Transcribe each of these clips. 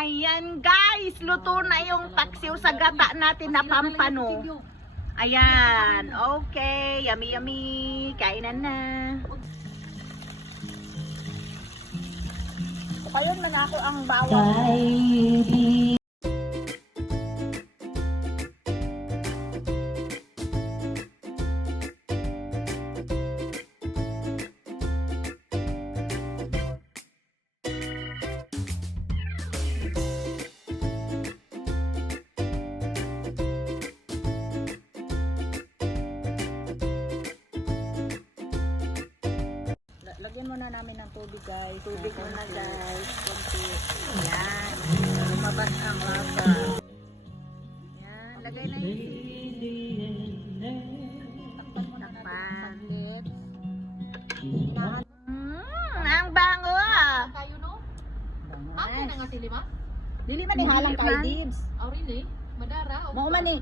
Ayan guys, luto na yung paksiw sa gata natin na pampano. Ayan, okay, yummy yummy, kainan na. Kayon man ako ang bawang. Lagyan muna namin ng tubig guys. Tubig muna guys. Konti. Ayan. Lumabas ang lasa. Ayan. Lagay na yun. Takpan muna natin saglit. Ang bango ah. Kayo no? Ako na nga sili ma? Dili man ihalang kay Dibs. Oh really? Madara? Mao man ni.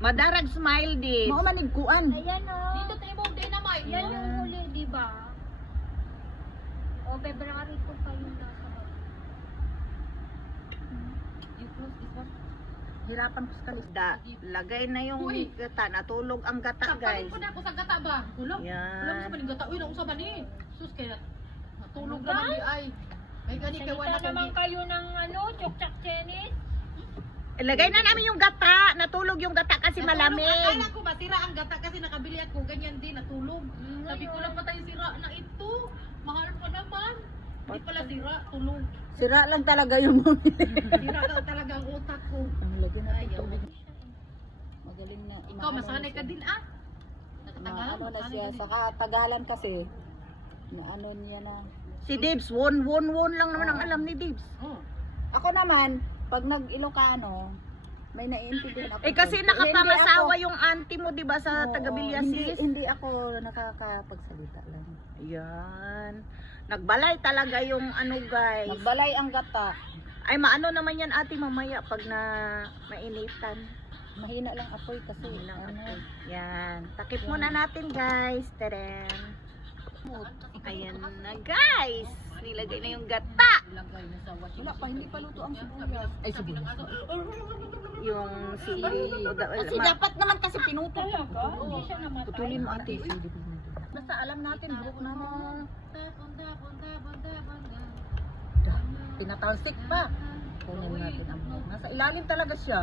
Madarag smile Dibs. Mao man ni kuan. Ayan o. Dito tayo mo dynamite. Yan yung huli, di ba? O, February 2 pa yung nasa. You close this one. Hirapan ko sa kalisda. Lagay na yung Uy. gata. Natulog ang gata guys. Kapalit ko na ako sa gata ba? Ulam? Yan. Ulam sa maning gata. Uy, naunsa ba ni? Sus kaya natulog naman di ay. May gani kay wala Salita naman kayo ng ano, chokchak chenis. Ilagay na namin yung gata. Natulog yung gata kasi malamig. Akala ko masira ang gata kasi nakabili ako ganyan din natulog. Sabi ko lang patay sira na ito. Mahal pa naman. Hindi pala sira, tulog. Sira lang talaga yung Sira lang talaga ang utak ko. Ang lagyan natin tubig. Magaling na. Ikaw masanay ka din ah. Nakatagalan Ano na masanay siya. ka din. Saka tagalan kasi. Na ano niya na. Si Dibs, won lang naman ang alam ni Dibs. Oh. Ako naman, pag nag-Ilocano, may naiintindihan ako. kasi nakapangasawa yung auntie mo, di ba, sa taga-Villasis? Hindi ako nakakapagsalita lang. Ayan. Nagbalay talaga yung ano, guys. Nagbalay ang gata. Ay, maano naman yan, ate, mamaya pag na mainitan. Mahina lang apoy kasi. Yan. Takip muna natin, guys. Teren. Ayan na, guys. Nilagay na yung gata. Ilagay na sa washing Wala pa, machine. hindi pa luto ang sibuyas. Ay, Sabi ng sibuyas. aso, Yung sili. Kasi dapat naman kasi pinutol. Talaga? Hindi siya namatay. Putulin mo, ate. Basta alam natin, buhok na na. Pinatalsik pa. Kunin natin ang buhok. Nasa ilalim talaga siya.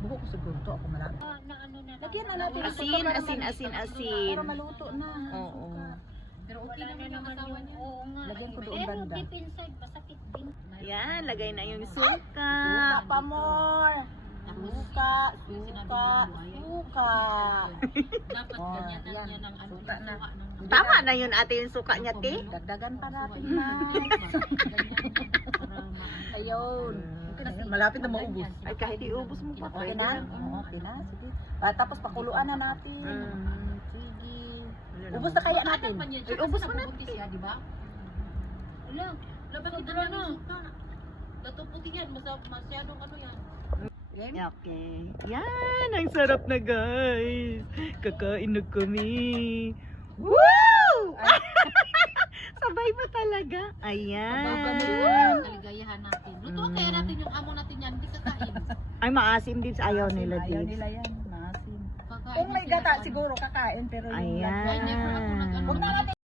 Buhok ko siguro to. Ako malaki. Na ano na. Lagyan na natin. Asin. Para maluto na. Oo. Pero okay naman yung naman asawa yung, niya. oo nga. Lagyan ko doon Pero banda. deep inside, masakit din. Yan, lagay na yung suka. Suka pa more. Suka, suka, suka. Dapat Oh, ganyan na yan. yan ang ano. Suka na. Tama na yun ate yung suka niya, te. Dagdagan pa natin na. Ayun. Malapit na maubos. Ay, kahit iubos mo pa. Okay pwede na? lang. Okay na. Sige. Tapos pakuluan na natin. Mm. Sige. Ubus na kaya natin. Ubus mo na. Siya, di ba? Wala. Labang kita na. Dato puti yan. Masyadong ano yan. Okay. Yan, ang sarap na guys. Kakain na kami. Woo! Sabay pa talaga. Ayan. Kaligayahan natin. Luto kaya natin yung amo natin yan. Hindi kakain. Ay, maasim din. Ayaw nila Ayaw din. nila yan. Maasim. Kakain Kung may sila gata ano. siguro kakain pero yung Ayan. Ay, never ako nag-ano. Huwag na natin